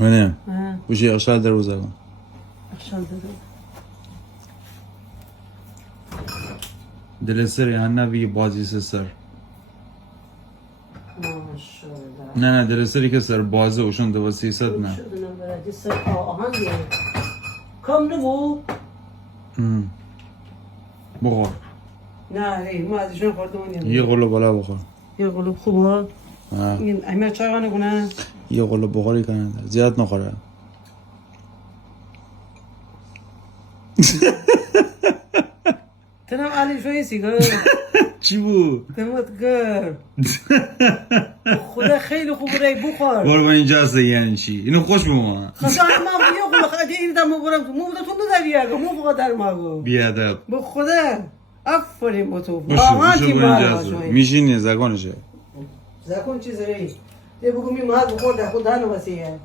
نه ها بوشی اشال در روزه کن اشال داره دل سر هنه بی بازی سر ماشاءالله نه دل سری که سر بازه اوشون دو 300 نه شدنم برای سر آهنگه کم نبود بخور نه ری ما ازشون خوردم یه قلو بالا بخور یه قلوب خوبه آه. این احمد چای قانه کنه یه قلو بخوری کنه زیاد نخوره تنم علی شوی سیگار چی بود؟ تمت گر خدا خیلی خوب رای بخور قربان اینجا هسته یعنی چی؟ اینو خوش بمان خدا ما یه قلو خدا این دم برم تو مو تو نداری اگه مو فقط در ماگو بیادب به خدا آفرین با تو بشو آهان تی اینجا ما هسته میشینی زگانشه زکون چیز ری یه بگو می مال بخور در خدا نواسیه